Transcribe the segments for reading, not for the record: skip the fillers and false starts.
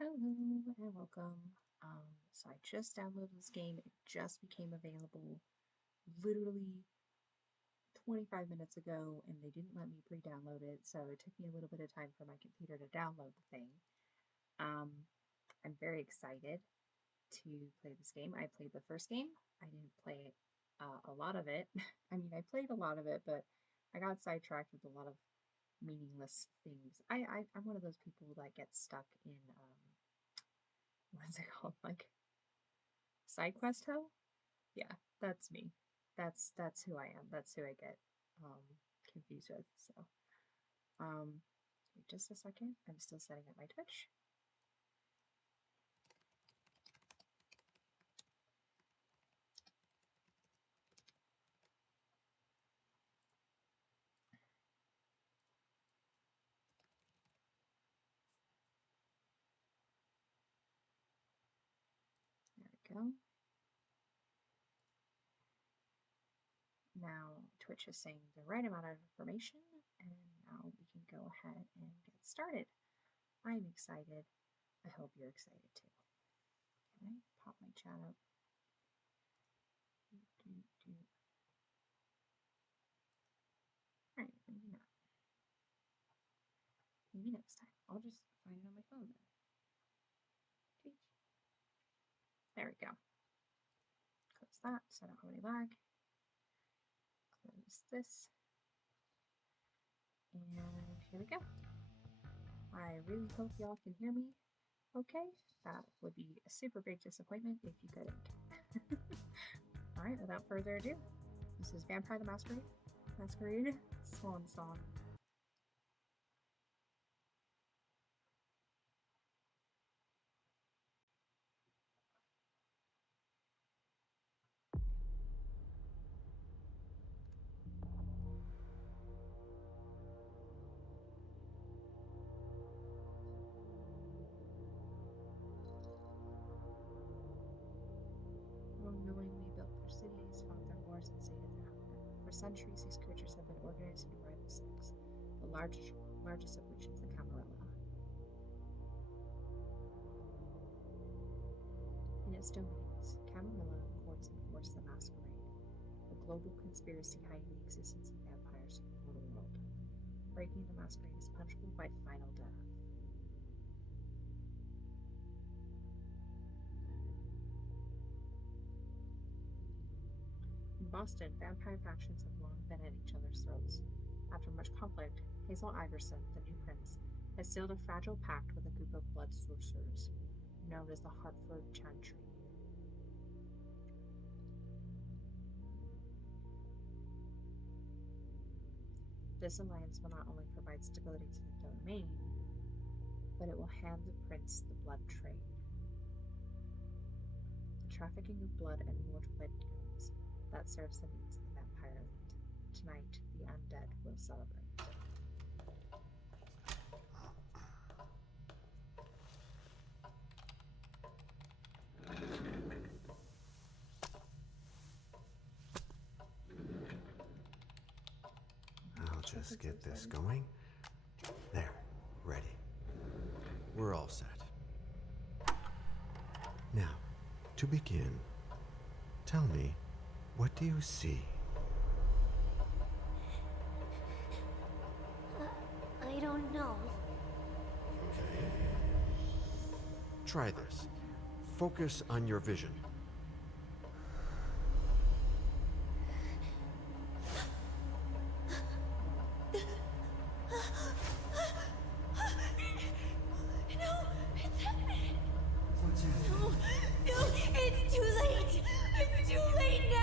Hello and welcome. So I just downloaded this game. It just became available literally 25 minutes ago, and they didn't let me pre-download it, so it took me a little bit of time for my computer to download the thing. I'm very excited to play this game. I played the first game. I didn't play a lot of it. I mean, I played a lot of it, but I got sidetracked with a lot of meaningless things. I'm one of those people that get stuck in what's it called? Like side quest hell? Yeah, that's me. That's who I am. That's who I get confused with. So wait just a second. I'm still setting up my Twitch. There we go. Now Twitch is saying the right amount of information, and now we can go ahead and get started. I'm excited. I hope you're excited too. Can I pop my chat up? Alright, maybe not. Maybe next time. I'll just find it on my phone then. Okay. There we go. Close that so I don't have any lag. Close this. And here we go. I really hope y'all can hear me okay. That would be a super big disappointment if you couldn't. Alright, without further ado, this is Vampire the Masquerade, Swansong. Unknowingly built their cities, fought their wars, and sated their hunger. For centuries, these creatures have been organized into rival sects, the largest of which is the Camarilla. In its domains, Camarilla courts enforce the Masquerade, a global conspiracy hiding the existence of vampires from the mortal world. Breaking the Masquerade is punishable by final death. In Boston, vampire factions have long been at each other's throats. After much conflict, Hazel Iverson, the new prince, has sealed a fragile pact with a group of blood sorcerers, known as the Hartford Chantry. This alliance will not only provide stability to the domain, but it will hand the prince the blood trade. The trafficking of blood and mortal victims that serves the needs of the vampire elite. Tonight, the undead will celebrate. I'll just get this going. There, ready. We're all set. Now, to begin, tell me, what do you see? I don't know. Okay. Try this. Focus on your vision. It's too late! It's too late now!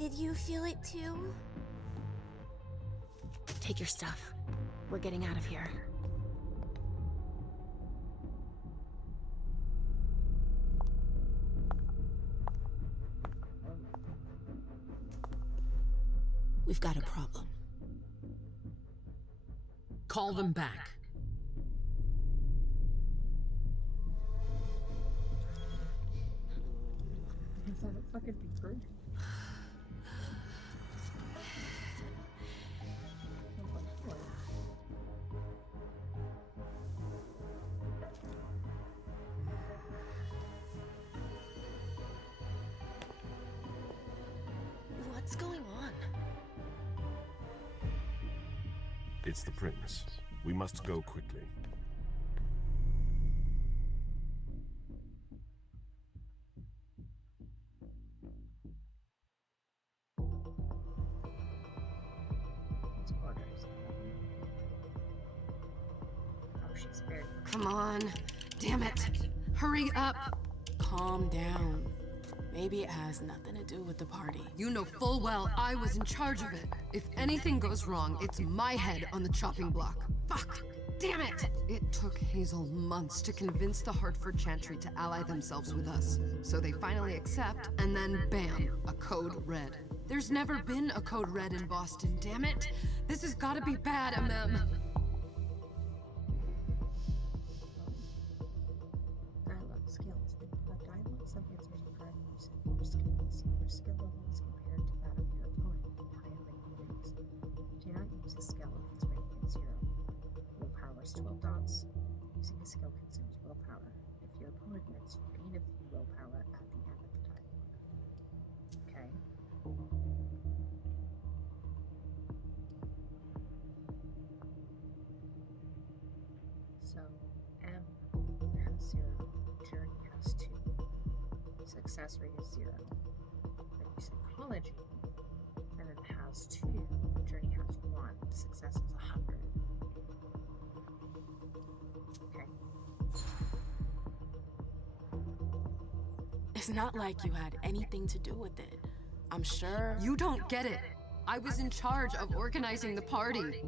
Did you feel it too? Take your stuff. We're getting out of here. We've got a problem. Call them back. Is that a fucking beeper? What's going on? It's the prince. We must go quickly. It's orders. Oh, she's very. Come on. Damn it. Hurry up. Calm down. Maybe it has nothing to do with the party. You know full well I was in charge of it. If anything goes wrong, it's my head on the chopping block. Fuck. Damn it! It took Hazel months to convince the Hartford Chantry to ally themselves with us. So they finally accept, and then bam, a code red. There's never been a code red in Boston, damn it! This has gotta be bad, MM. Dialogue skills. Dialogue sub-answers require the use of your skills. Your skill level is compared to that of your opponent with higher rating ratings. Do not use a skill if it's rated at 0. Willpower is 12 dots. Using a skill consumes willpower. If your opponent wins, you gain a few willpower at the end of the dialogue. Okay. So, M has 0, Journey has 2, Success rate is 0. Then you Psychology, and then has 2, Journey has 1, Success is 100. Okay. It's not like you had anything to do with it. I'm sure. You don't get it. I was in charge of organizing the party.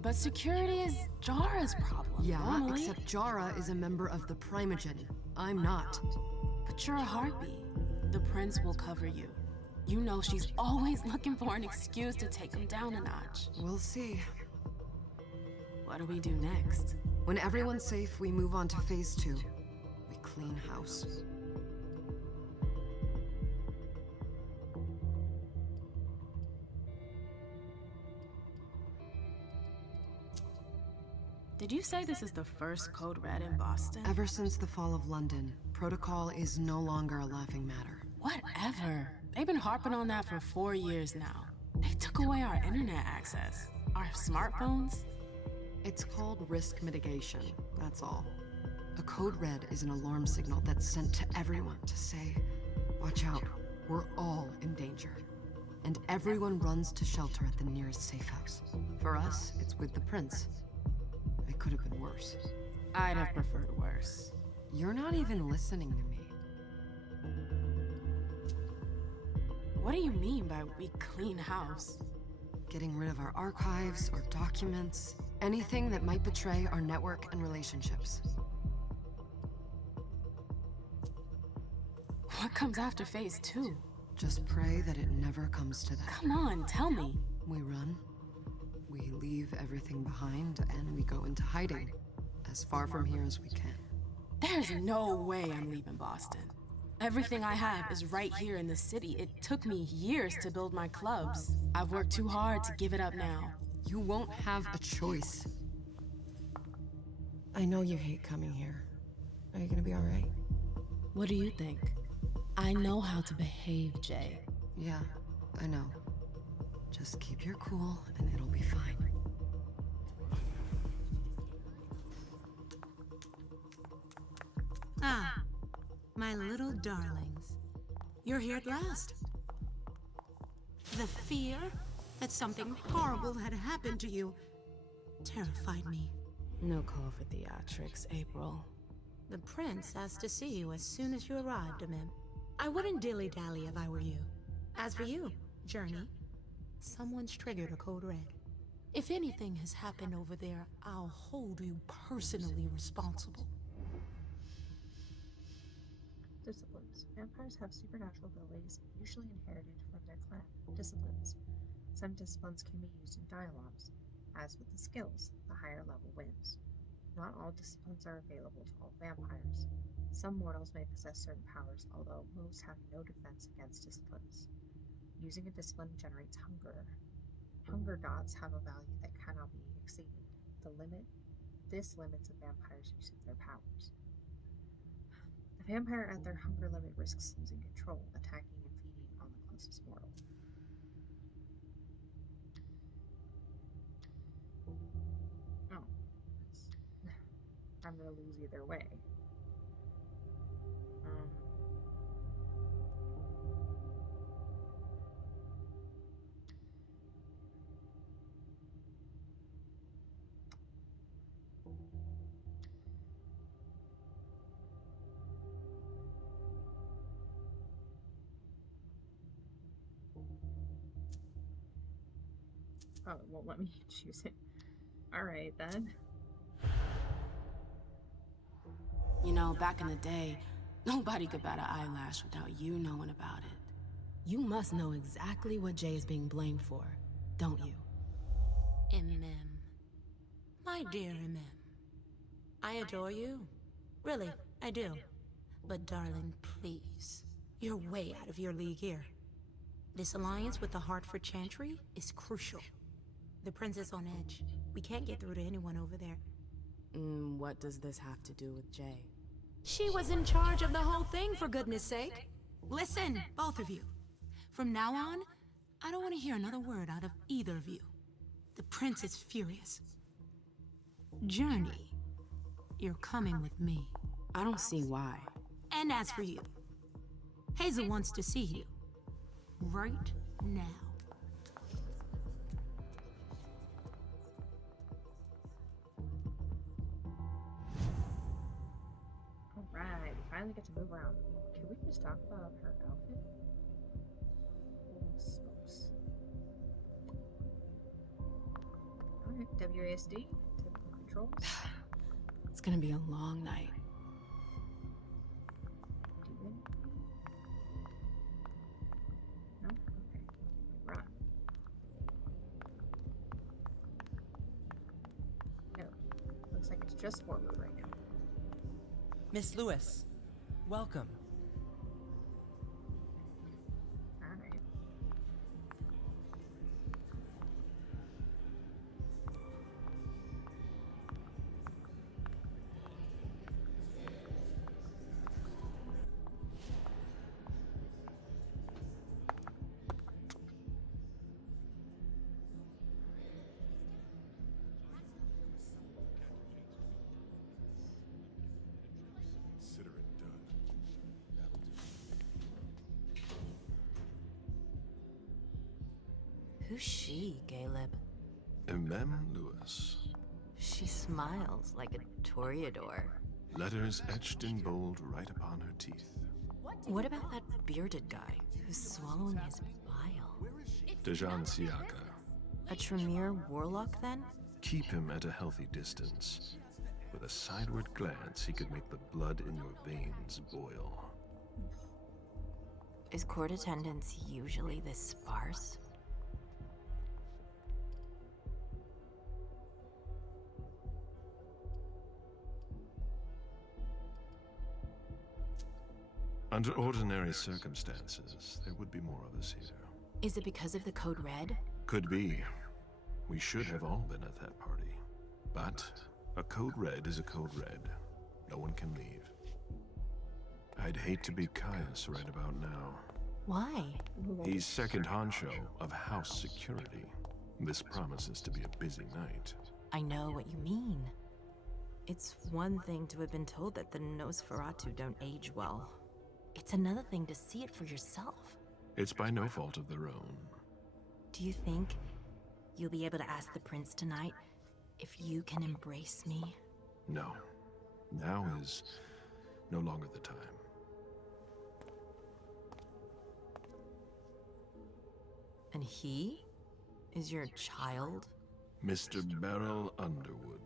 But security is Jara's problem. Yeah, normally. except Jara is a member of the Primogen. I'm not. But you're a harpy. The prince will cover you. You know she's always looking for an excuse to take him down a notch. We'll see. What do we do next? When everyone's safe, we move on to phase 2. We clean house. Did you say this is the first code red in Boston? Ever since the fall of London, protocol is no longer a laughing matter. Whatever. They've been harping on that for 4 years now. They took away our internet access. Our smartphones. It's called risk mitigation, that's all. A code red is an alarm signal that's sent to everyone to say, watch out, we're all in danger. And everyone runs to shelter at the nearest safe house. For us, it's with the prince. It could have been worse. I'd have preferred worse. You're not even listening to me. What do you mean by we clean house? Getting rid of our archives or documents, anything that might betray our network and relationships. What comes after phase 2? Just pray that it never comes to that. Come on, tell me. We run, we leave everything behind, and we go into hiding, as far from here as we can. There's no way I'm leaving Boston. Everything I have is right here in the city. It took me years to build my clubs. I've worked too hard to give it up now. You won't have a choice. I know you hate coming here. Are you gonna be alright? What do you think? I know how to behave, Jay. Yeah, I know. Just keep your cool and it'll be fine. Ah, my little darlings. You're here at last. The fear that something horrible had happened to you terrified me. No call for theatrics, April. The prince asked to see you as soon as you arrived, Amim. I wouldn't dilly-dally if I were you. As for you, Journey, someone's triggered a code red. If anything has happened over there, I'll hold you personally responsible. Disciplines. Vampires have supernatural abilities, usually inherited from their clan. Disciplines. Some disciplines can be used in dialogues. As with the skills, the higher level wins. Not all disciplines are available to all vampires. Some mortals may possess certain powers, although most have no defense against disciplines. Using a discipline generates hunger. Hunger dots have a value that cannot be exceeded. This limits a vampire's use of their powers. A vampire at their hunger limit risks losing control, attacking and feeding on the closest mortal. Oh, I'm gonna lose either way. Oh, it won't let me choose it. Alright then. You know, back in the day, nobody could bat an eyelash without you knowing about it. You must know exactly what Jay is being blamed for, don't you? MM. My dear MM. I adore you. Really, I do. But darling, please. You're way out of your league here. This alliance with the Hartford Chantry is crucial. The prince is on edge. We can't get through to anyone over there. What does this have to do with Jay? She was in charge of the whole thing, for goodness sake. Listen, both of you. From now on, I don't want to hear another word out of either of you. The prince is furious. Journey, you're coming with me. I don't see why. And as for you, Hazel wants to see you. Right now. Alright, we finally get to move around. Can we just talk about her outfit? Oh, smokes. Alright, WASD, typical controls. It's gonna be a long night. Demon? No? Okay. Run. No. Looks like it's just forward right now. Miss Lewis, welcome. Alright. Consider it done. That'll do. Who's she, Caleb? Mem Lewis. She smiles like a toreador. Letters etched in bold right upon her teeth. What about that bearded guy who's swallowing his bile? Dejan Siaka. A Tremere warlock, then? Keep him at a healthy distance. With a sideward glance, he could make the blood in your veins boil. Is court attendance usually this sparse? Under ordinary circumstances, there would be more of us here. Is it because of the code red? Could be. We should have all been at that party. But a code red is a code red. No one can leave. I'd hate to be Caius right about now. Why? He's second honcho of house security. This promises to be a busy night. I know what you mean. It's one thing to have been told that the Nosferatu don't age well. It's another thing to see it for yourself. It's by no fault of their own. Do you think you'll be able to ask the prince tonight if you can embrace me? No. Now is no longer the time. he is your child? Mr. Beryl Underwood.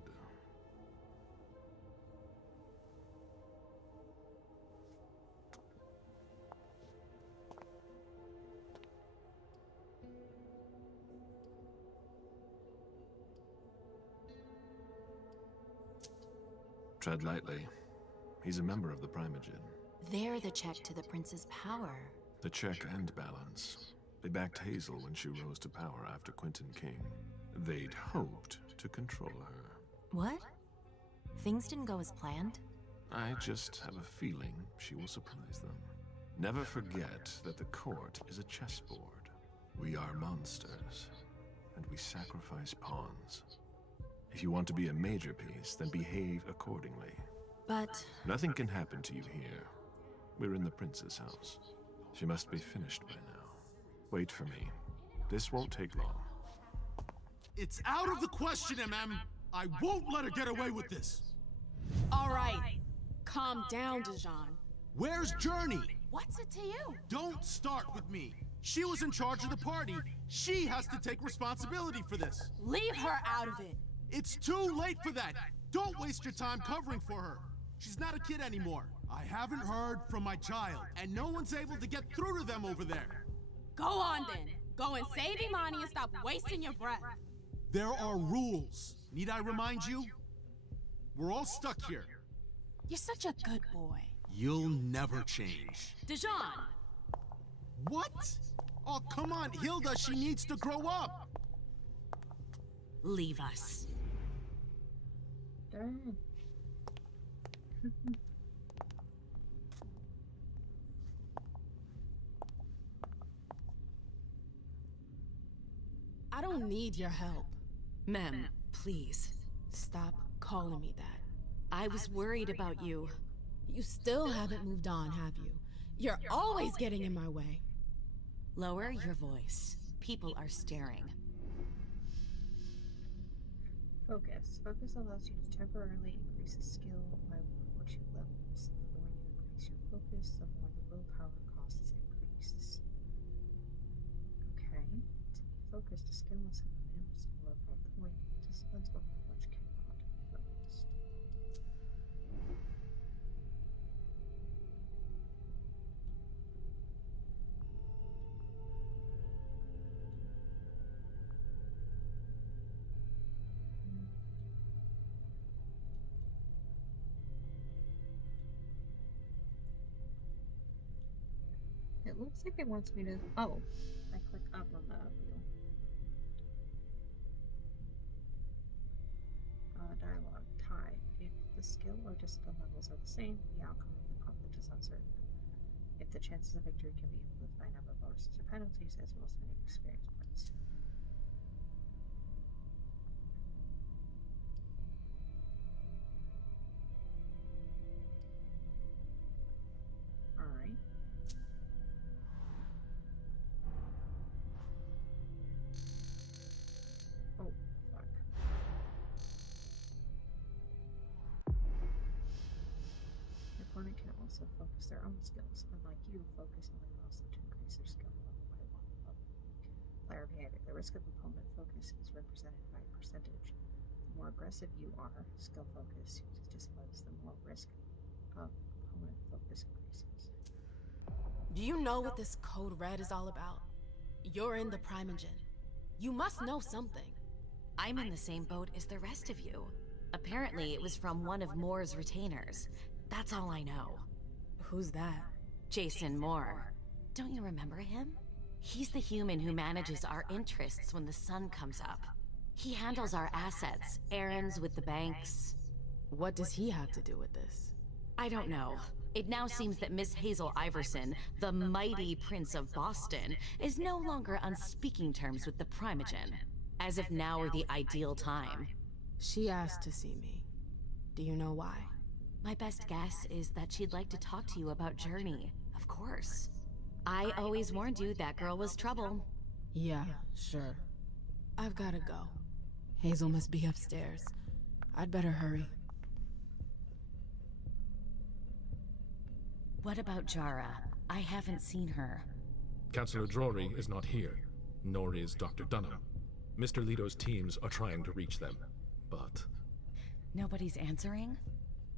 Tread lightly. He's a member of the Primogen. They're the check to the prince's power. The check and balance. They backed Hazel when she rose to power after Quentin King. They'd hoped to control her. What? Things didn't go as planned? I just have a feeling she will surprise them. Never forget that the court is a chessboard. We are monsters, and we sacrifice pawns. If you want to be a major piece, then behave accordingly. But... Nothing can happen to you here. We're in the prince's house. She must be finished by now. Wait for me. This won't take long. It's out of the question, MM. I won't let her get away with this. All right. Calm down, Dijon. Where's Journey? What's it to you? Don't start with me. She was in charge of the party. She has to take responsibility for this. Leave her out of it. It's too late for that. Don't waste your time covering for her. She's not a kid anymore. I haven't heard from my child, and no one's able to get through to them over there. Go on then. Go and save Imani and stop wasting your breath. There are rules. Need I remind you? We're all stuck here. You're such a good boy. You'll never change. Dijon! What? Oh, come on, Hilda, she needs to grow up. leave us. Darn. I don't need your help. Mem, please. Stop calling me that. I was worried about you. You still haven't moved on, have you? You're always getting in my way. Lower your voice. People are staring. Focus. Focus allows you to temporarily increase a skill by 1 or 2 levels. The more you increase your focus, the more the willpower costs increase. Okay. To be focused, a skill must have a minimum score of 1 point. Disciplines or knowledge cannot be focused. It looks like it wants me to. Oh, I click up on the wheel. Dialogue. Tie. If the skill or discipline levels are the same, the outcome of the conflict is uncertain. If the chances of victory can be influenced by a number of bonuses or penalties, as well as spending experience points. Alright. Oh, fuck. Your opponent can also focus their own skills. Unlike you, focus only allows them to increase their skill level by 1 level. Player behavior. The risk of opponent focus is represented by a percentage. The more aggressive you are, skill focus uses disciplines, the more risk of opponent focus increases. Do you know what this Code Red is all about? You're in the Primogen. You must know something. I'm in the same boat as the rest of you. Apparently, it was from one of Moore's retainers. That's all I know. Who's that? Jason Moore. Don't you remember him? He's the human who manages our interests when the sun comes up. He handles our assets, errands with the banks. What does he have to do with this? I don't know. It now seems that Miss Hazel Iverson, the mighty Prince of Boston, is no longer on speaking terms with the Primogen, as if now were the ideal time. She asked to see me. Do you know why? My best guess is that she'd like to talk to you about Journey, of course. I always warned you that girl was trouble. Yeah, sure. I've gotta go. Hazel must be upstairs. I'd better hurry. What about Jara? I haven't seen her. Councillor Drury is not here. Nor is Dr. Dunham. Mr. Leto's teams are trying to reach them, but... Nobody's answering?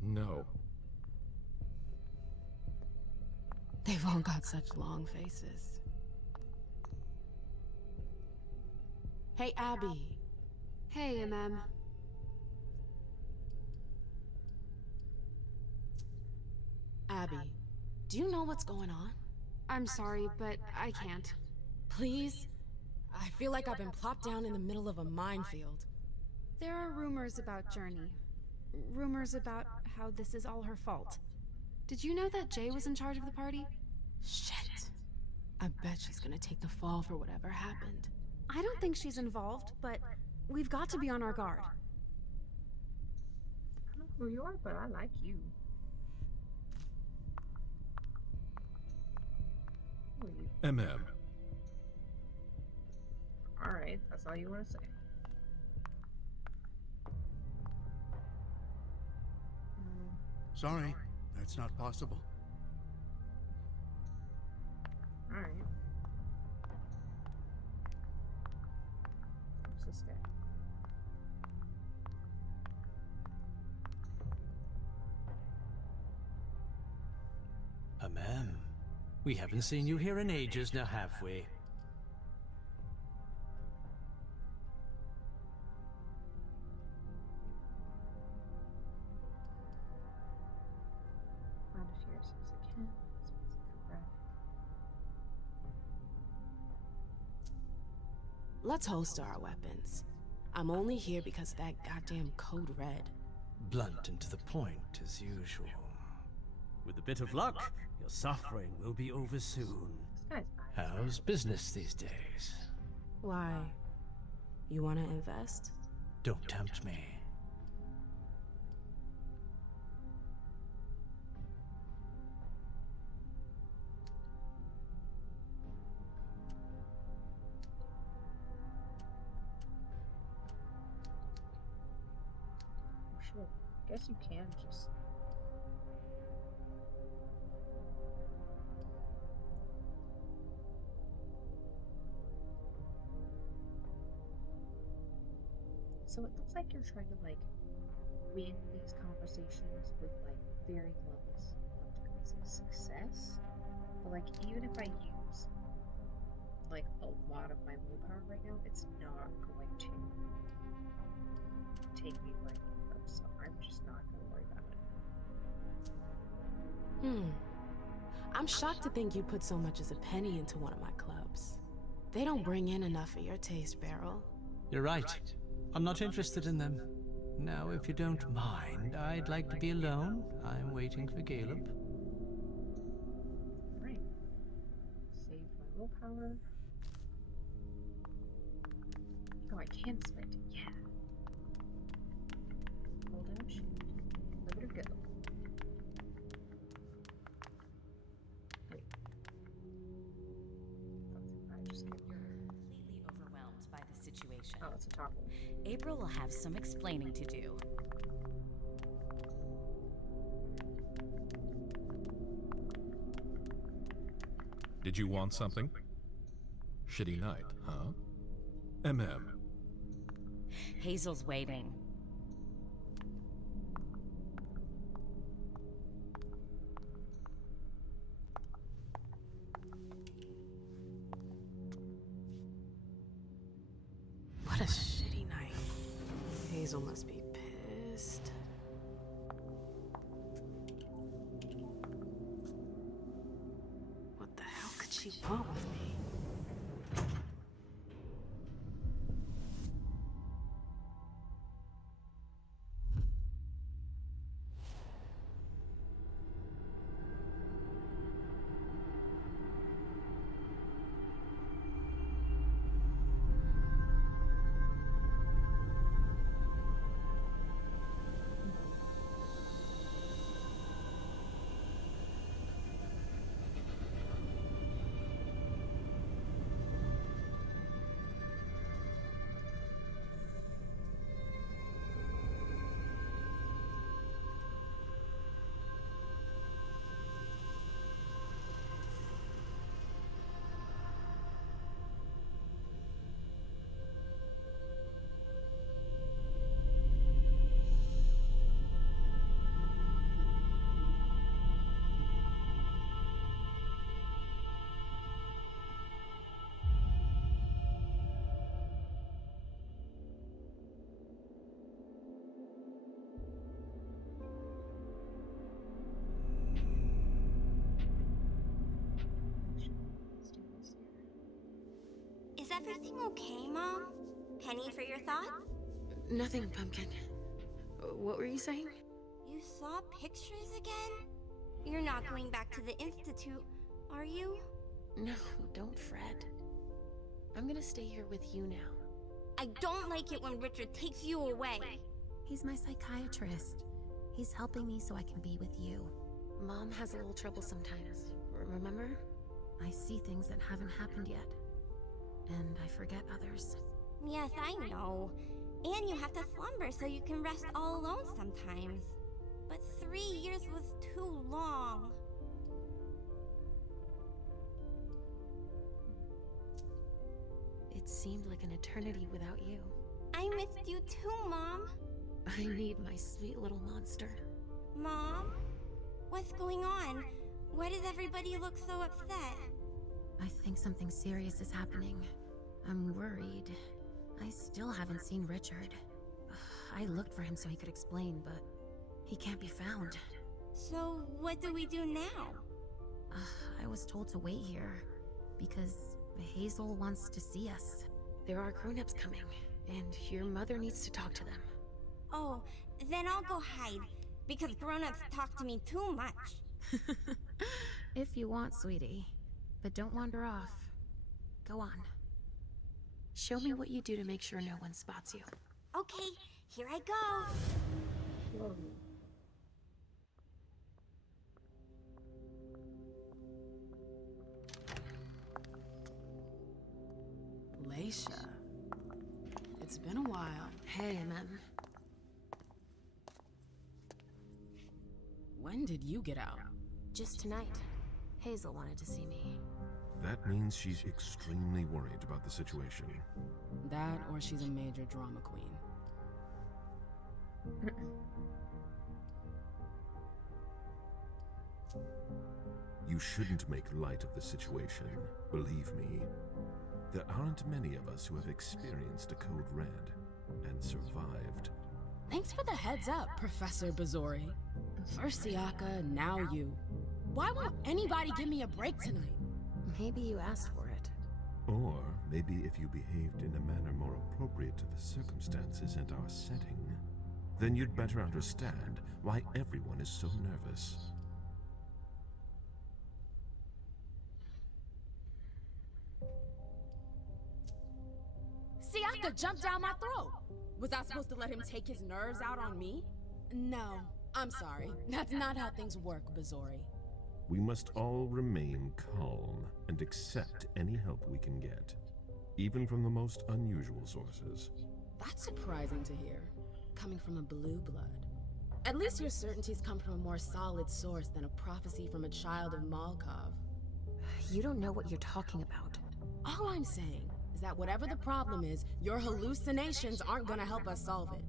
No. They've all got such long faces. Hey, Abby. Hey, MM. Abby, do you know what's going on? I'm sorry, but I can't. Please? I feel like I've been plopped down in the middle of a minefield. There are rumors about Journey. Rumors about how this is all her fault. Did you know that Jay was in charge of the party? Shit. I bet she's gonna take the fall for whatever happened. I don't think she's involved, but we've got to be on our guard. I don't know who you are, but I like you. Who are you? MM. Alright, that's all you want to say. Sorry, that's not possible. Alright. Who's this guy? Ma'am, we haven't seen you here in ages now, have we? Find a few as soon as I can. So it's correct. Let's holster our weapons. I'm only here because of that goddamn code red. Blunt and to the point, as usual. With a bit of luck, your suffering will be over soon. This guy's How's business these days? Why? You wanna invest? Don't tempt me. sure. I guess you can just. So it looks like you're trying to like win these conversations with like varying levels of degrees of success. But like even if I use like a lot of my willpower right now, it's not going to take me where I need to go. So I'm just not gonna worry about it. I'm shocked to think you put so much as a penny into one of my clubs. They don't bring in enough for your taste, Beryl. You're right. I'm not interested in them. Now, if you don't mind, I'd like to be alone. I'm waiting for Caleb. Right. Save my willpower. Oh, I can sprint. Yeah. Hold down shift. Let it go. Wait. I just get Completely overwhelmed by the situation. Oh, it's a toggle. April will have some explaining to do. Did you want something? Shitty night, huh? MM. Hazel's waiting. What a shitty night. Hazel must be pissed. What the hell could she want with me? everything okay, Mom? Penny for your thought? Nothing, Pumpkin. What were you saying? You saw pictures again? You're not going back to the Institute, are you? No, don't fret. I'm gonna stay here with you now. I don't like it when Richard takes you away. He's my psychiatrist. He's helping me so I can be with you. Mom has a little trouble sometimes, remember? I see things that haven't happened yet. And I forget others. Yes, I know. And you have to slumber so you can rest all alone sometimes. But 3 years was too long. It seemed like an eternity without you. I missed you too, Mom. I need my sweet little monster. Mom? What's going on? Why does everybody look so upset? I think something serious is happening. I'm worried. I still haven't seen Richard. I looked for him so he could explain, but he can't be found. So, what do we do now? I was told to wait here, because Hazel wants to see us. There are grown-ups coming, and your mother needs to talk to them. Oh, then I'll go hide, because grown-ups talk to me too much. If you want, sweetie. But don't wander off. Go on. Show me what you do to make sure no one spots you. Okay, here I go. Whoa. Leisha. It's been a while. Hey, Mem. When did you get out? Just tonight. Hazel wanted to see me. That means she's extremely worried about the situation. That, or she's a major drama queen. You shouldn't make light of the situation, believe me. There aren't many of us who have experienced a Code Red and survived. Thanks for the heads up, Professor Bazori. First Siaka, now you. Why won't anybody give me a break tonight? Maybe you asked for it. Or maybe if you behaved in a manner more appropriate to the circumstances and our setting, then you'd better understand why everyone is so nervous. Siaka jumped down my throat. Was I supposed to let him take his nerves out on me? No, I'm sorry. That's not how things work, Bazori. We must all remain calm and accept any help we can get, even from the most unusual sources. That's surprising to hear, coming from a blue blood. At least your certainties come from a more solid source than a prophecy from a child of Malkov. You don't know what you're talking about. All I'm saying is that whatever the problem is, your hallucinations aren't gonna help us solve it.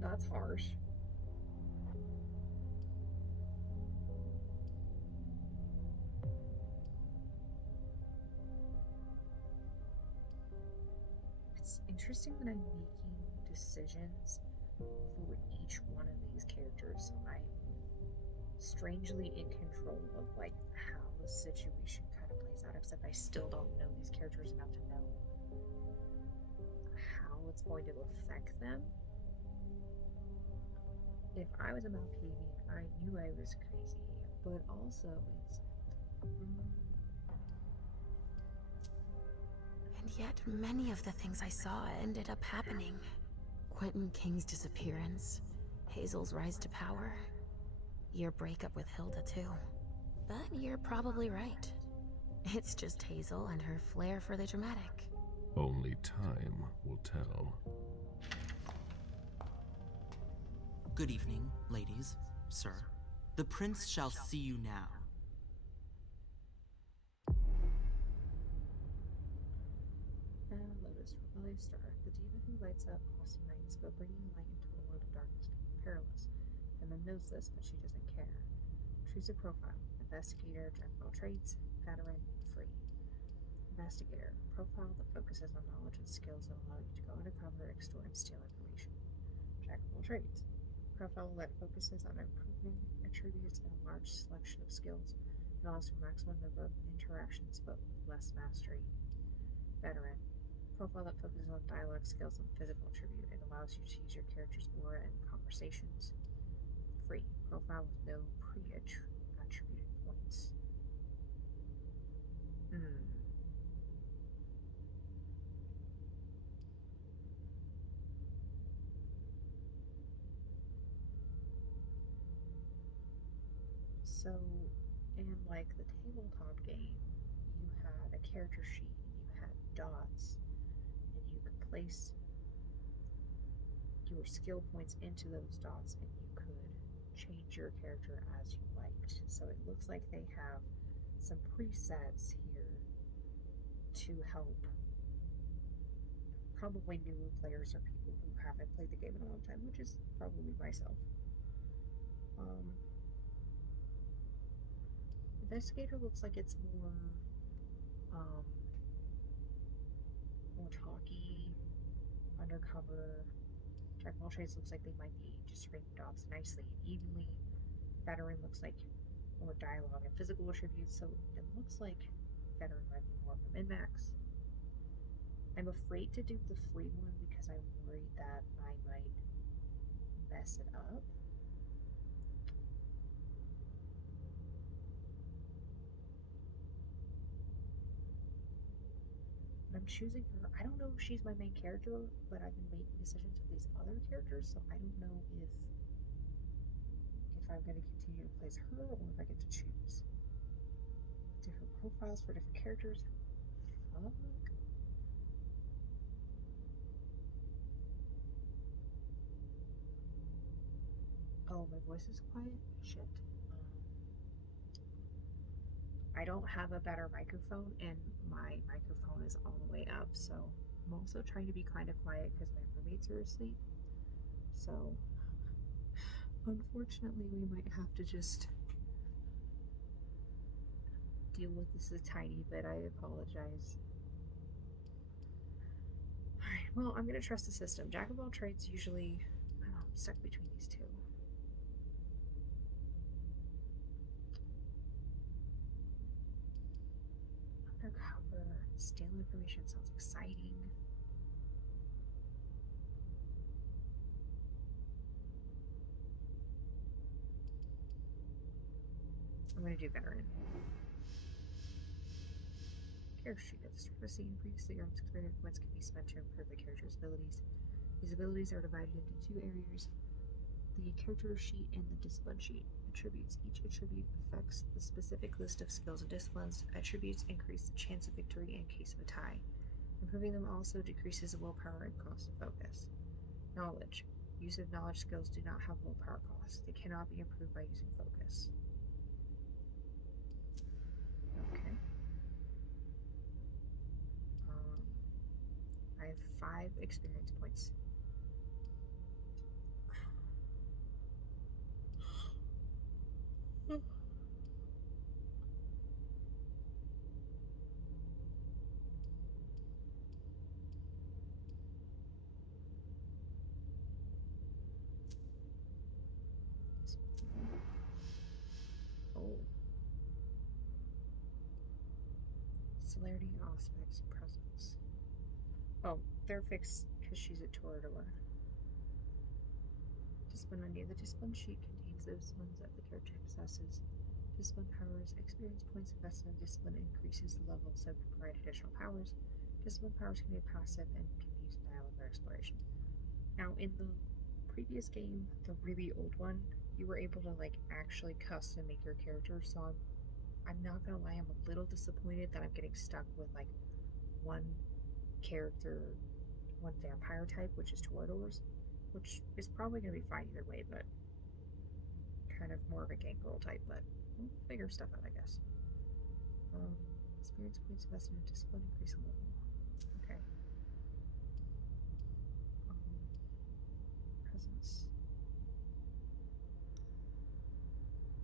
That's harsh. It's interesting that I'm making decisions for each one of these characters. I'm strangely in control of like how the situation kind of plays out, except I still don't know these characters enough to know how it's going to affect them. If I was a Malkavian, I knew I was crazy, but also it's And yet, many of the things I saw ended up happening. Quentin King's disappearance, Hazel's rise to power, your breakup with Hilda too. But you're probably right. It's just Hazel and her flair for the dramatic. Only time will tell. Good evening, ladies, sir. The prince shall see you now. Lotus, Rebellious Star, the diva who lights up awesome nights, but bringing light into a world of darkness can be perilous. And Mem knows this, but she doesn't care. Intrusive profile, investigator, jack of all trades, veteran, free. Investigator, profile that focuses on knowledge and skills that allow you to go undercover, extort, and steal information. Jack of all trades, profile that focuses on improving attributes and a large selection of skills. It allows for maximum number of interactions, but with less mastery. Veteran. Profile that focuses on dialogue skills and physical attribute. It allows you to use your character's aura in conversations. Free. Profile with no pre-attributed points. So, in like the tabletop game, you had a character sheet and you had dots, and you could place your skill points into those dots and you could change your character as you liked. So it looks like they have some presets here to help probably newer players or people who haven't played the game in a long time, which is probably myself. Investigator looks like it's more talky, undercover. Jack of all trades looks like they might be just rating dots nicely and evenly. Veteran looks like more dialogue and physical attributes, so it looks like Veteran might be more of a min-max. I'm afraid to do the free one because I'm worried that I might mess it up. But I'm choosing her. I don't know if she's my main character, but I've been making decisions for these other characters, so I don't know if I'm going to continue to play as her or if I get to choose different profiles for different characters. Fuck. Oh, my voice is quiet? Shit. I don't have a better microphone, and my microphone is all the way up, so I'm also trying to be kind of quiet because my roommates are asleep. So, unfortunately, we might have to just deal with this a tiny bit. I apologize. Alright, well, I'm going to trust the system. Jack of all trades usually... I don't know, I'm stuck between these two. Undercover. Steal information sounds exciting. I'm going to do veteran. Character sheet. At the start of a scene, previously earned experience points can be spent to improve the character's abilities. These abilities are divided into two areas: the character sheet and the discipline sheet. Attributes. Each attribute affects the specific list of skills and disciplines. Attributes increase the chance of victory in case of a tie. Improving them also decreases willpower and cost of focus. Knowledge. Use of knowledge skills do not have willpower costs. They cannot be improved by using focus. Okay. I have 5 experience points. Oh. Celerity, aspects, presence. Oh, they're fixed because she's a Toreador. Discipline menu. The discipline sheet contains the disciplines that the character possesses. Discipline powers. Experience points invested in discipline increases the level, so can provide additional powers. Discipline powers can be passive and can be used in dialogue or exploration. Now, in the previous game, the really old one, you were able to like actually custom make your character. So I'm not gonna lie, I'm a little disappointed that I'm getting stuck with like one character, one vampire type, which is Toreadors, which is probably gonna be fine either way, but kind of more of a gangrel type, but we'll figure stuff out, I guess. Experience points invested in discipline increase a level. Okay. Presence.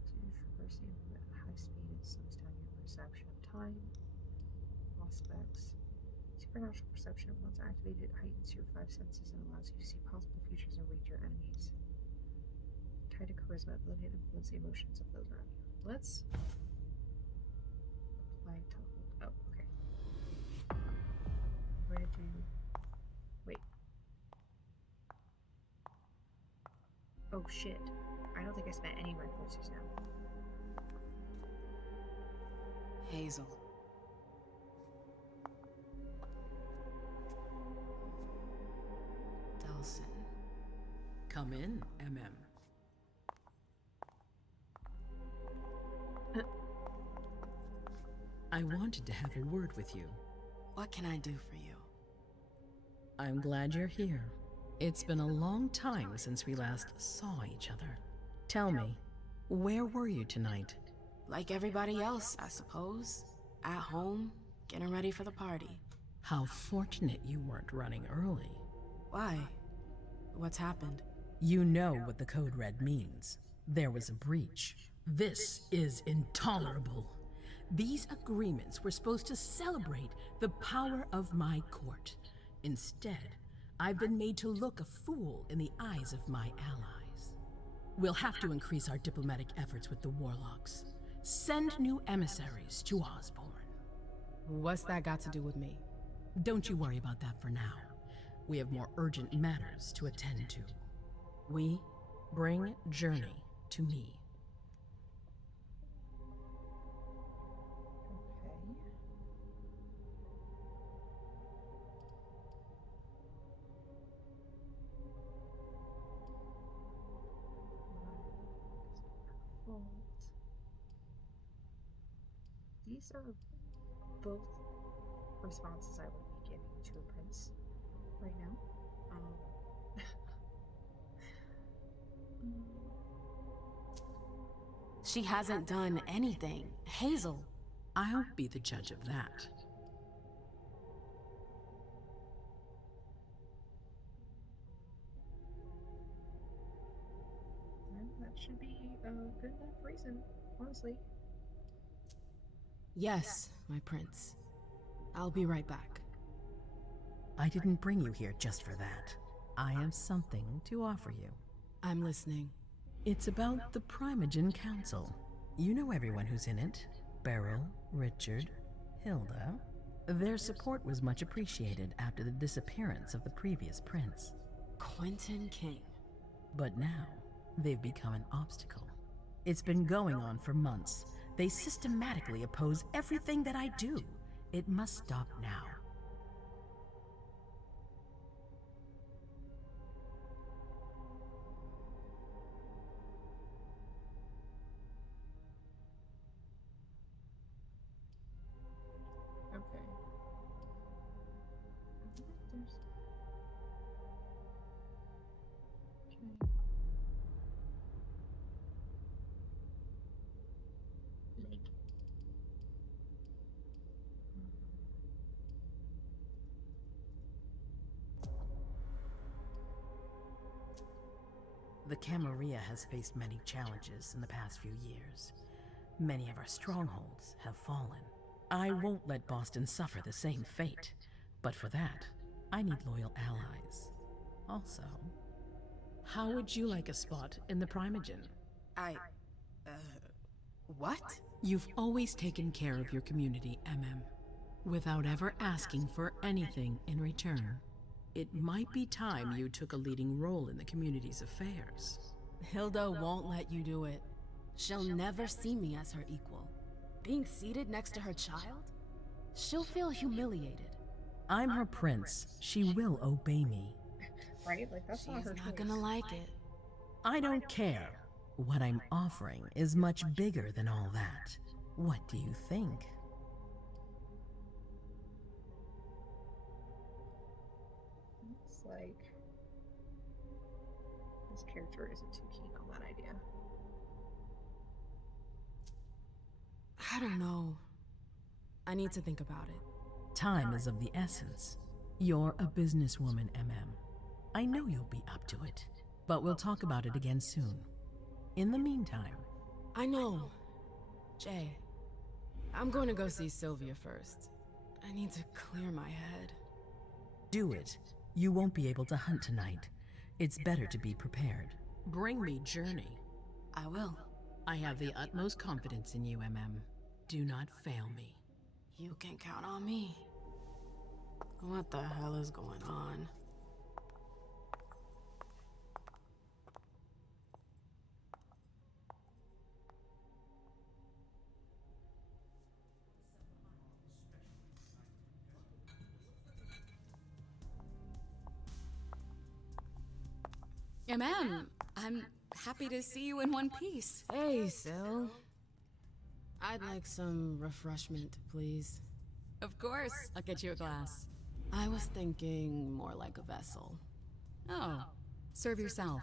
Continue traversing a movement at high speed, it slows down your perception of time. Aspects. Supernatural perception. Once activated, it heightens your 5 senses and allows you to see possible futures and read your enemies. Tied to charisma, ability to influence the emotions of those around you. Let's apply to hold. Oh, okay. Oh shit. I don't think I spent any red posters now. Hazel. Delson. Come in, MM. I wanted to have a word with you. What can I do for you? I'm glad you're here. It's been a long time since we last saw each other. Tell me, where were you tonight? Like everybody else, I suppose. At home, getting ready for the party. How fortunate you weren't running early. Why? What's happened? You know what the Code Red means. There was a breach. This is intolerable. These agreements were supposed to celebrate the power of my court. Instead, I've been made to look a fool in the eyes of my allies. We'll have to increase our diplomatic efforts with the Warlocks. Send new emissaries to Osborne. What's that got to do with me? Don't you worry about that for now. We have more urgent matters to attend to. We bring Journey to me. These are both responses I would be giving to a prince right now. She hasn't done anything. Hazel. I'll be the judge of that. And that should be a good enough reason, honestly. Yes, my prince. I'll be right back. I didn't bring you here just for that. I have something to offer you. I'm listening. It's about the Primogen Council. You know everyone who's in it. Beryl, Richard, Hilda. Their support was much appreciated after the disappearance of the previous prince. Quentin King. But now, they've become an obstacle. It's been going on for months. They systematically oppose everything that I do. It must stop now. Okay. There's... Okay. Leg. The Camarilla has faced many challenges in the past few years. Many of our strongholds have fallen. I won't let Boston suffer the same fate, but for that, I need loyal allies. Also, how would you like a spot in the Primogen? What? You've always taken care of your community, MM, without ever asking for anything in return. It might be time you took a leading role in the community's affairs. Hilda won't let you do it. She'll never see me as her equal. Being seated next to her child? She'll feel humiliated. I'm her prince. She will obey me. Right? Like, that's not her choice. She's not gonna like it. I don't care. What I'm offering is much bigger than all that. What do you think? Looks like this character isn't too keen on that idea. I don't know. I need to think about it. Time is of the essence. You're a businesswoman, MM. I know you'll be up to it, but we'll talk about it again soon. In the meantime... I know. Jay, I'm going to go see Sylvia first. I need to clear my head. Do it. You won't be able to hunt tonight. It's better to be prepared. Bring me Journey. I will. I have the utmost confidence in you, MM. Do not fail me. You can count on me. What the hell is going on? I'm happy to see you in one piece. Hey, Sil. I'd like some refreshment, please. Of course, I'll get you a glass. I was thinking more like a vessel. Oh, serve yourself.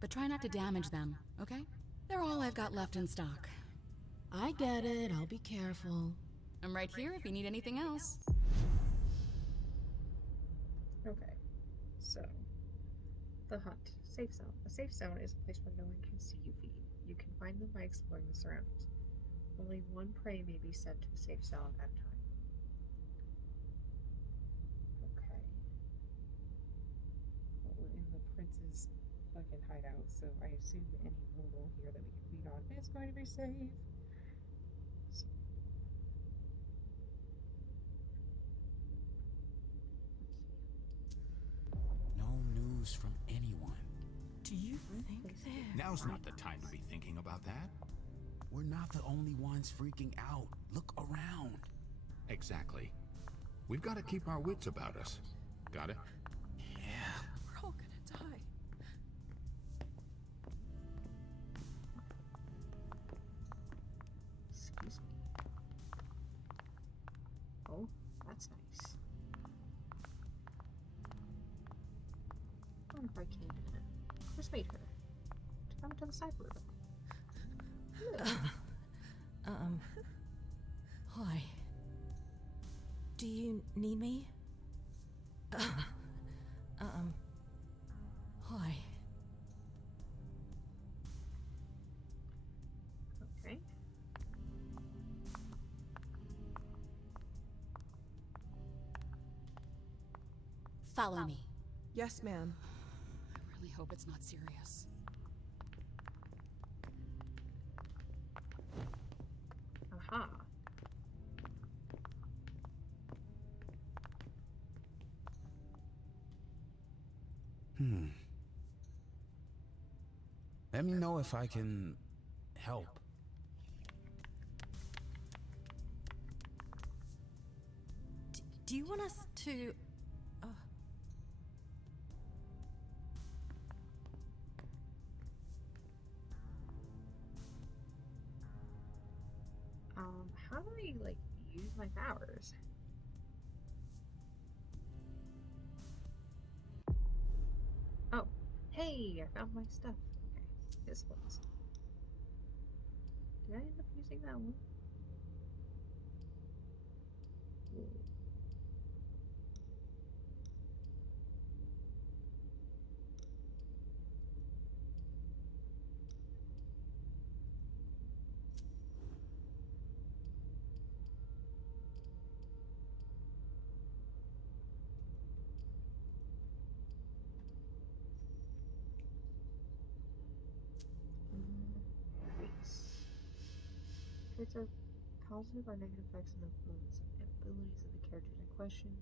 But try not to damage them, okay? They're all I've got left in stock. I get it, I'll be careful. I'm right here if you need anything else. Okay, so the hunt. Safe zone. A safe zone is a place where no one can see you feed. You can find them by exploring the surroundings. Only one prey may be sent to a safe zone at a time. Okay. Well, we're in the prince's fucking hideout, so I assume any mortal here that we can feed on is going to be safe. So. No news from anyone. Do you think they're... Now's not the time to be thinking about that. We're not the only ones freaking out. Look around. Exactly. We've got to keep our wits about us. Got it? Yeah. We're all gonna die. Excuse me. Oh, that's nice. I wonder if I can. Persuade her to come to the side room. Hi. Do you need me? Hi. Okay. Follow me. Yes, ma'am. I really hope it's not serious. Aha. Let me know if I can help. Do you want us to... How do I, like, use my powers? Oh, hey, I found my stuff. Okay, this one's. Did I end up using that one? Whoa. Traits are positive or negative effects on the abilities of the characters in question.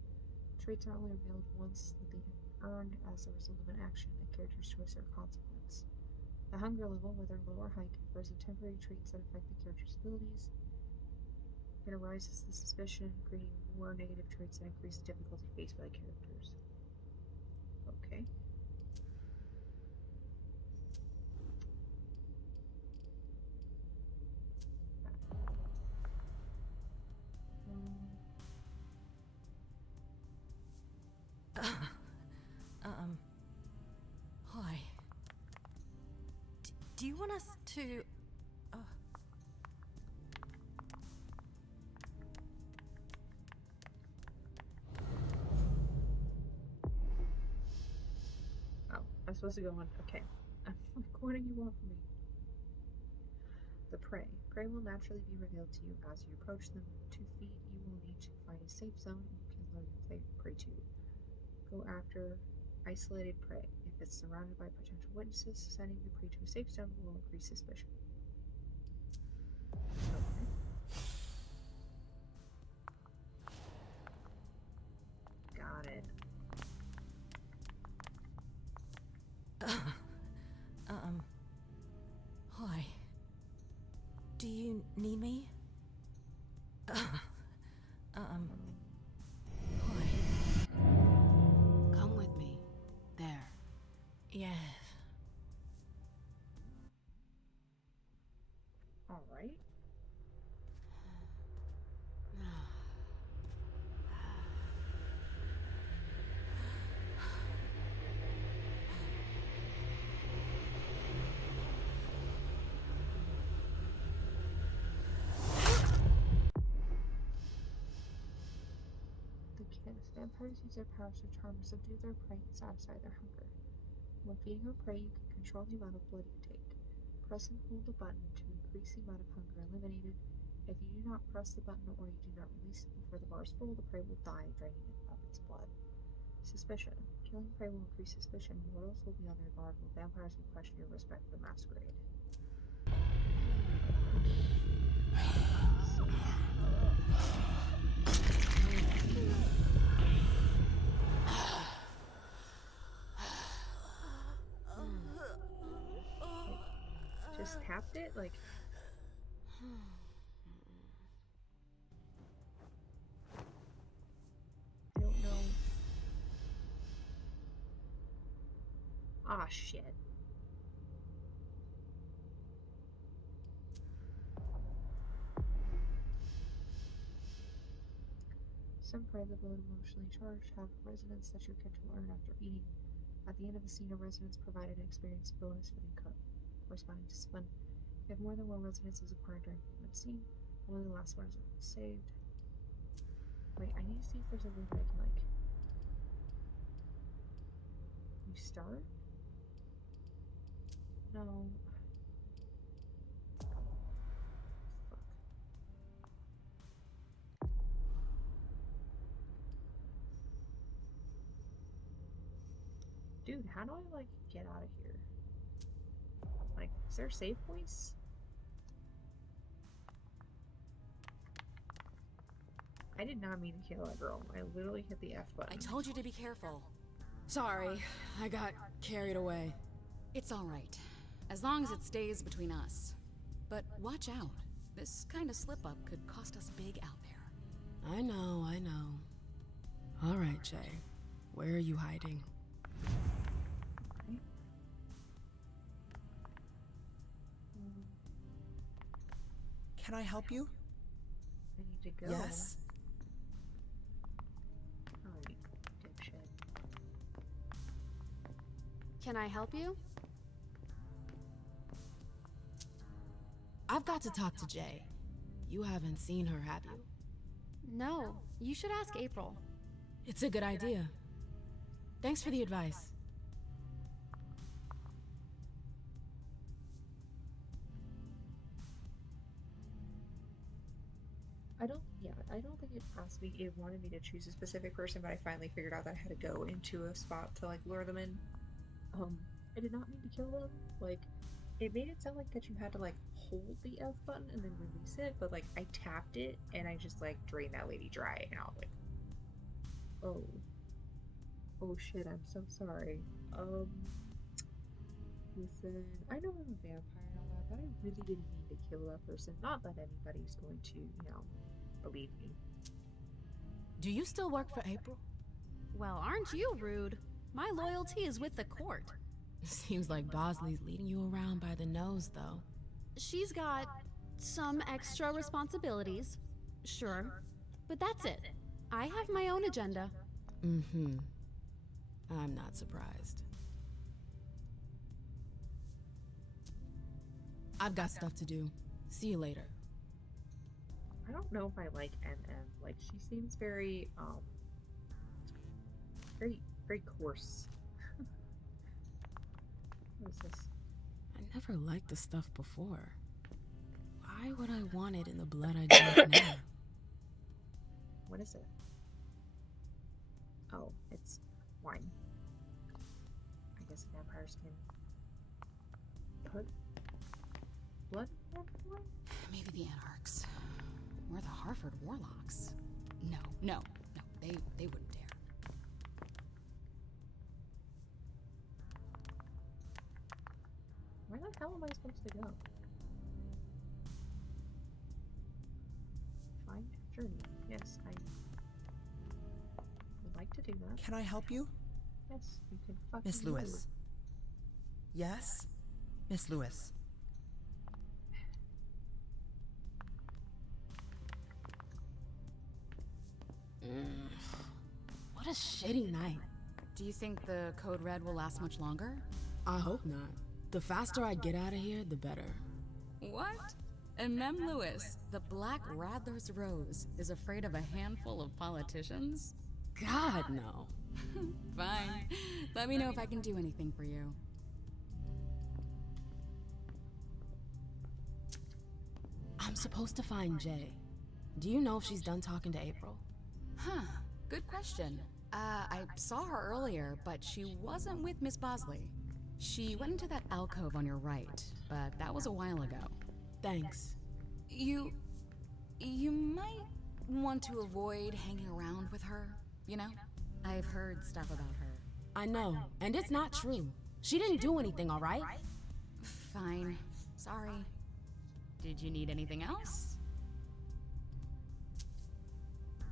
Traits are only revealed once that they have earned as a result of an action, a character's choice, or consequence. The hunger level, whether low or high, confers on temporary traits that affect the character's abilities. It arises the suspicion, creating more negative traits that increase the difficulty faced by the characters. Okay. Hi. Do you want us to... Oh, I'm supposed to go on. Okay. What do you want from me? The prey. Prey will naturally be revealed to you as you approach them. To feed, you will need to find a safe zone and you can lure your prey to. Go after isolated prey. If it's surrounded by potential witnesses, sending the prey to a safe zone will increase suspicion. Okay. Got it. Hi. Do you need me? Hi. Come with me. There. Yes. Alright. The kiss. Vampires use their powers to charm or subdue their prey and satisfy their hunger. When feeding on prey, you can control the amount of blood you take. Press and hold the button to increase the amount of hunger eliminated. If you do not press the button or you do not release it before the bar is full, the prey will die, draining it of its blood. Suspicion. Killing prey will increase suspicion. Mortals will be on their guard, while vampires will question your respect for the masquerade. Just tapped it? Like... don't know. Ah, shit. Some prey that will emotionally charged have resonance that your character will earn after eating. At the end of the scene, a resonance provided an experience bonus for the corresponding discipline. If more than one resonance is acquired during the scene, only the last one is saved. Wait, I need to see if there's a way that I can, like... you start? No. Fuck. Dude, how do I, like, get out of here? Like, is there save points? I did not mean to kill that girl. I literally hit the F button. I told you to be careful. Sorry, I got carried away. It's all right, as long as it stays between us. But watch out. This kind of slip-up could cost us big out there. I know, I know. All right, Jay. Where are you hiding? Can I help you? I need to go. Yes? Alright, dipshit. Can I help you? I've got to talk to Jay. You haven't seen her, have you? No, you should ask April. It's a good idea. Thanks for the advice. I don't think it asked me, it wanted me to choose a specific person, but I finally figured out that I had to go into a spot to, like, lure them in. I did not mean to kill them. Like, it made it sound like that you had to, like, hold the F button and then release it, but, like, I tapped it and I just, like, drained that lady dry, and I was like, oh. Oh shit, I'm so sorry. Listen, I know I'm a vampire and all that, but I really didn't mean to kill that person. Not that anybody's going to, you know, believe me. Do you still work for April? Well, aren't you rude? My loyalty is with the court. Seems like Bosley's leading you around by the nose, though. She's got some extra responsibilities, sure, but that's it. I have my own agenda. Mm-hmm. I'm not surprised. I've got stuff to do. See you later. I don't know if I like MM. Like, she seems very, very coarse. What is this? I never liked this stuff before. Why would I want it in the blood I drink now? What is it? Oh, it's wine. I guess vampires can put blood in wine? Maybe the Anarchs. Or the Harford Warlocks. No, they wouldn't dare. Where the hell am I supposed to go? Find journey. Yes, I would like to do that. Can I help you? Yes, you can fucking Miss Lewis. Yes? Miss Lewis. What a shitty night. Do you think the Code Red will last much longer? I hope not. The faster I get out of here, the better. What? And Mem Lewis, the Black Rattler's Rose, is afraid of a handful of politicians? God, no. Fine. Let me know if I can do anything for you. I'm supposed to find Jay. Do you know if she's done talking to April? Huh. Good question. I saw her earlier, but she wasn't with Miss Bosley. She went into that alcove on your right, but that was a while ago. Thanks. You might want to avoid hanging around with her, you know? I've heard stuff about her. I know, and it's not true. She didn't do anything, all right? Fine. Sorry. Did you need anything else?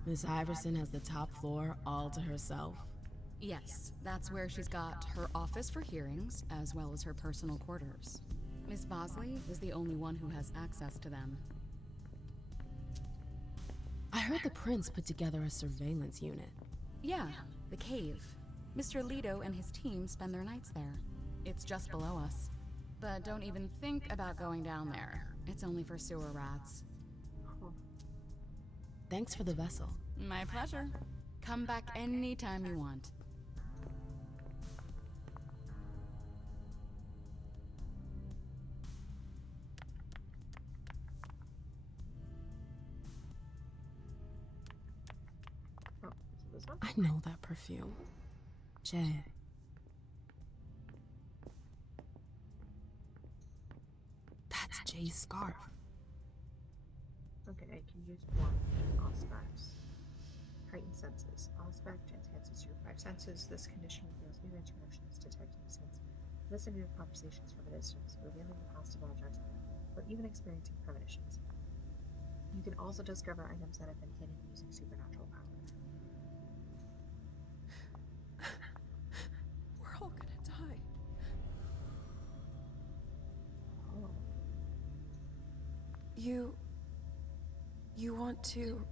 Miss Iverson has the top floor all to herself. Yes, that's where she's got her office for hearings, as well as her personal quarters. Miss Bosley is the only one who has access to them. I heard the prince put together a surveillance unit. Yeah, the cave. Mr. Leto and his team spend their nights there. It's just below us. But don't even think about going down there. It's only for sewer rats. Thanks for the vessel. My pleasure. Come back anytime you want. I know that perfume. Jay. That's Jay's scarf. Okay, I can use one aspects. Heightened senses. Aspect enhances your 5 senses. This condition reveals new interactions, detect new sense, listening to conversations from a distance, revealing the past of objects, or even experiencing premonitions. You can also discover items that have been hidden using supernatural power. We're all gonna die. Oh. You want to...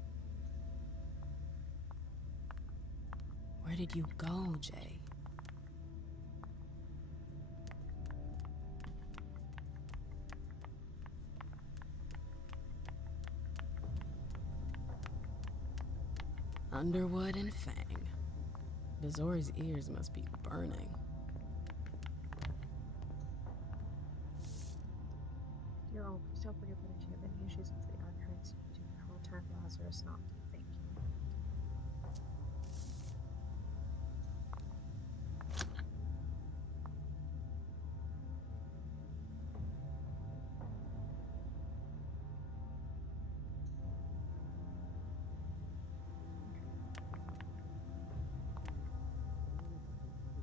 Where did you go, Jay? Underwood and Fang. Bazori's ears must be burning. Dear all, please don't forget that if you have any issues with the archives, you can contact Lazarus, not me. Thank you.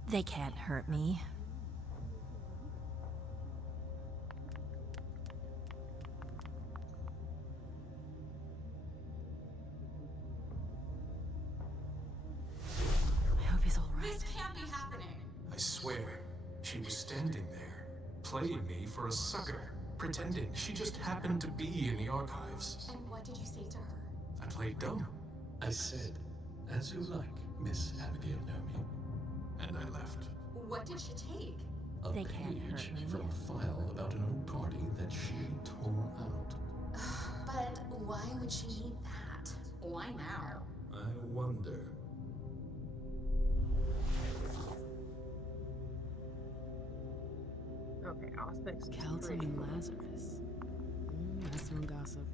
They can't hurt me. I hope he's all right. This can't be happening. I swear, she was standing there, playing me for a sucker, pretending she just happened to be in the archives. And what did you say to her? I played dumb. I said, as you like, Miss Abigail Nomi. And I left. What did she take? A They can't hurt page me. from a file about an old party that she tore out. But why would she need that? Why now? I wonder. Okay, aspects. Kelton and Lazarus. That's some gossip.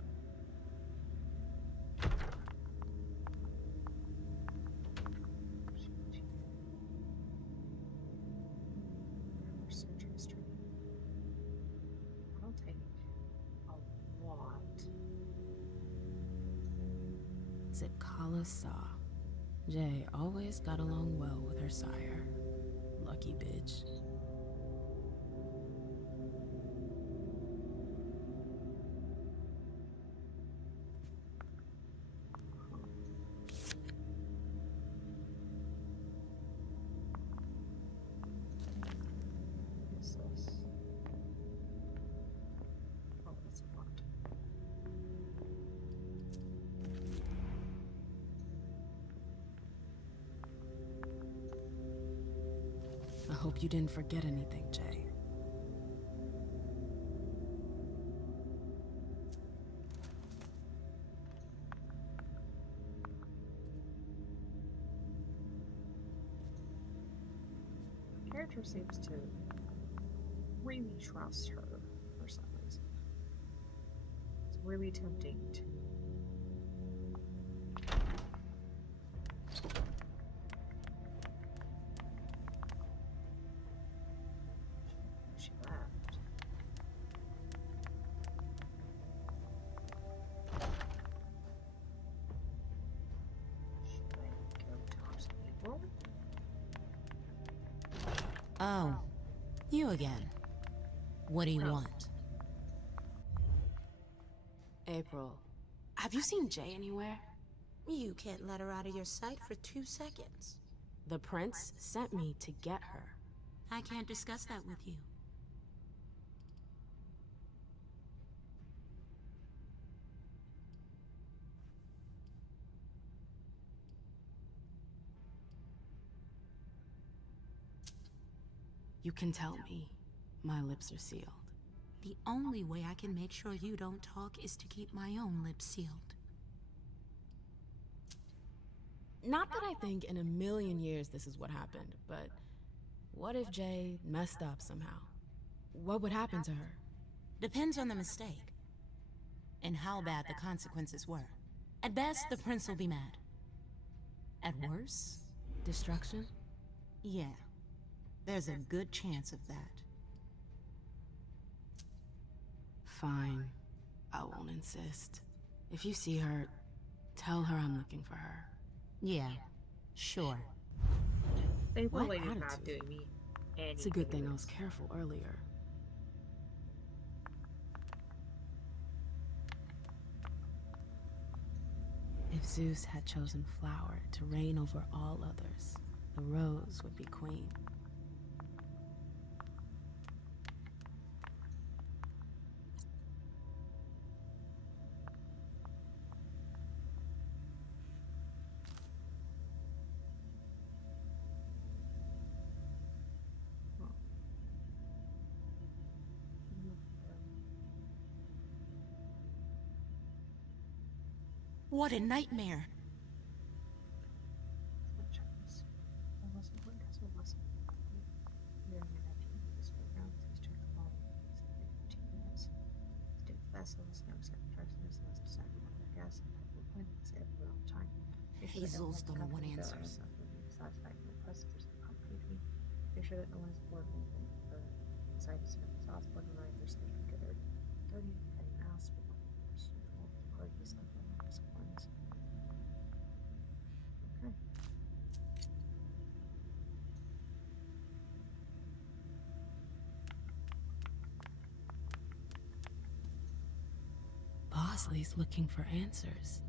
Search history. I'll take a lot. Zikala Saw. Jay always got along well with her sire. Lucky bitch. What is this? Oh, that's a lot. I hope you didn't forget anything, Jay. The character seems to really trust her for some reason. It's really tempting to. She left. Should I go talk to people? Oh, you again. What do you want? April, have you seen Jay anywhere? You can't let her out of your sight for 2 seconds. The prince sent me to get her. I can't discuss that with you. You can tell me. My lips are sealed. The only way I can make sure you don't talk is to keep my own lips sealed. Not that I think in a million years this is what happened, but what if Jay messed up somehow? What would happen to her? Depends on the mistake. And how bad the consequences were. At best, the prince will be mad. At worst, destruction? Yeah. There's a good chance of that. Fine. I won't insist. If you see her, tell her I'm looking for her. Yeah, sure. They What really not attitude? doing me any It's a good thing I was favors. careful earlier. If Zeus had chosen flower to reign over all others, the rose would be queen. What a nightmare. Hazel's gonna want answers. Make sure that no one is bored when the side is sauce born right their skin together. 30 and mass with parties and ones. Okay. Bosley's looking for answers.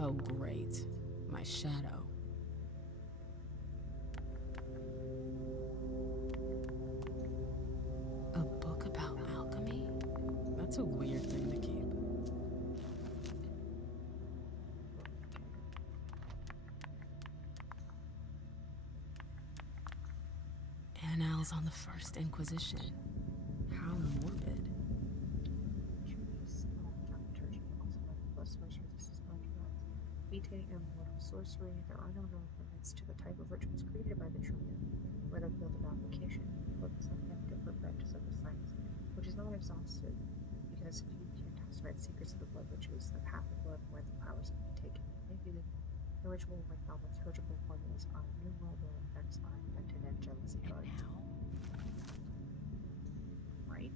Oh, great. My shadow. A book about alchemy? That's a weird thing to keep. Annals on the First Inquisition. How morbid. Mutating immortal sorcery, there are no known limits to the type of rituals created by the Trillium, or their field of application. Focus on different branches of the science, which is not exhaustive, because few can testify the secrets of the blood rituals that have the blood when the powers have been taken and manipulated. The ritual like thaumaturgical formulas are innumerable effects are invented and jealousy guarded. Right?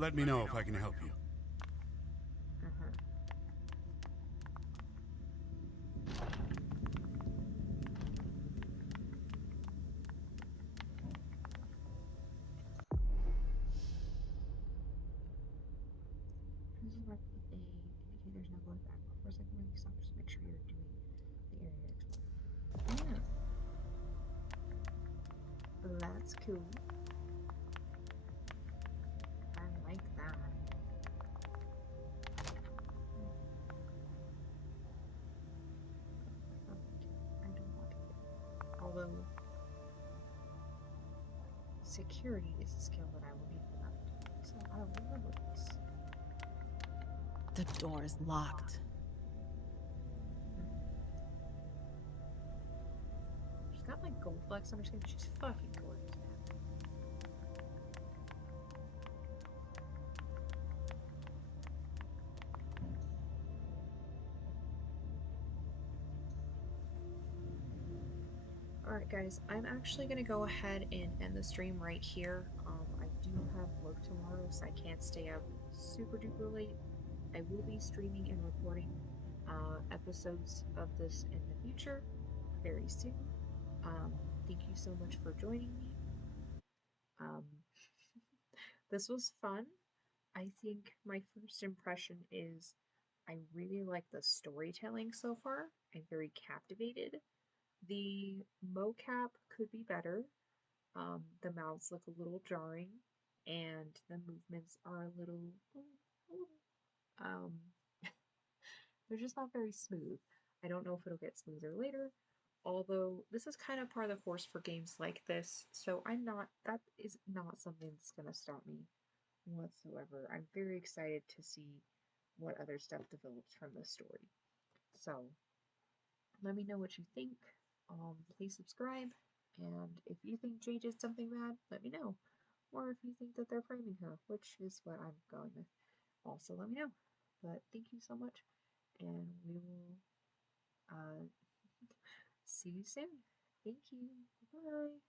Let me know if I can help you. That's cool. I like that. I don't like it. Although, security is a skill that I will need for that. So I will remember this. The door is locked. She's got like gold flecks on her skin. She's fucking gorgeous, man. Alright guys, I'm actually going to go ahead and end the stream right here. I do have work tomorrow, so I can't stay up super duper late. I will be streaming and recording episodes of this in the future, very soon. Thank you so much for joining me. This was fun. I think my first impression is I really like the storytelling so far. I'm very captivated. The mocap could be better. The mouths look a little jarring, and the movements are a little, um, they're just not very smooth. I don't know if it'll get smoother later, although this is kind of par the course for games like this, so that is not something that's going to stop me whatsoever. I'm very excited to see what other stuff develops from this story. So, let me know what you think. Please subscribe, and if you think Jay did something bad, let me know. Or if you think that they're framing her, which is what I'm going with, also let me know. But thank you so much, and we will see you soon. Thank you. Bye.